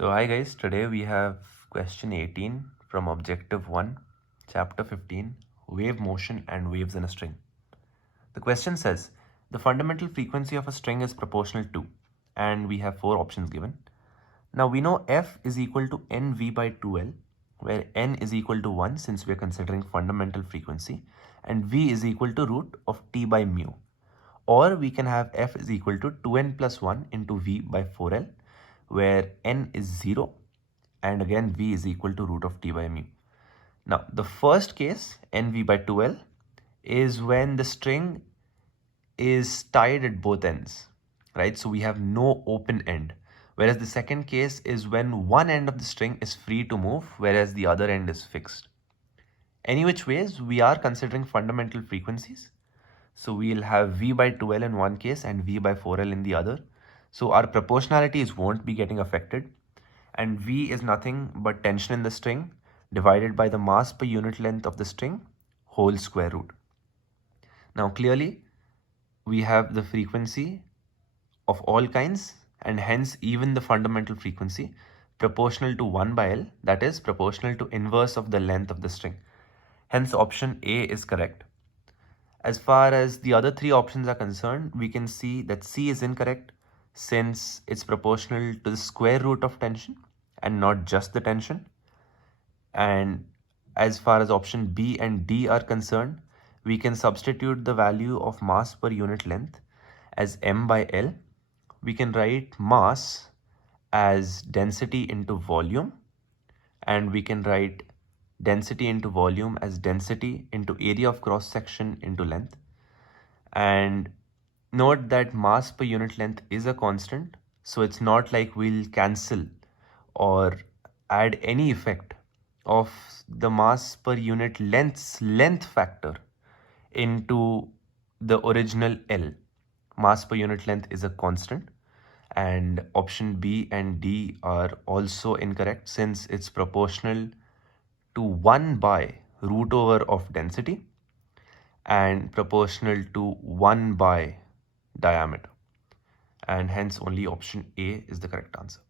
So hi guys, today we have question 18 from objective 1, chapter 15, wave motion and waves in a string. The question says, the fundamental frequency of a string is proportional to, and we have 4 options given. Now we know f is equal to nv by 2l, where n is equal to 1 since we are considering fundamental frequency, and v is equal to root of t by mu. Or we can have f is equal to 2n plus 1 into v by 4l, where n is 0 and again v is equal to root of t by mu. Now the first case, nv by 2l, is when the string is tied at both ends, right? So we have no open end. Whereas the second case is when one end of the string is free to move, whereas the other end is fixed. Any which ways, we are considering fundamental frequencies. So we'll have v by 2l in one case and v by 4l in the other. So our proportionalities won't be getting affected. And v is nothing but tension in the string divided by the mass per unit length of the string whole square root. Now clearly, we have the frequency of all kinds and hence even the fundamental frequency proportional to 1 by L, that is proportional to inverse of the length of the string. Hence option A is correct. As far as the other 3 options are concerned, we can see that C is incorrect since it's proportional to the square root of tension and not just the tension. And as far as option B and D are concerned, we can substitute the value of mass per unit length as m by L. We can write mass as density into volume, and we can write density into volume as density into area of cross section into length. And note that mass per unit length is a constant, so it's not like we'll cancel or add any effect of the mass per unit length factor into the original L. Mass per unit length is a constant, and option B and D are also incorrect since it's proportional to 1 by root over of density and proportional to 1 by diameter, and hence only option A is the correct answer.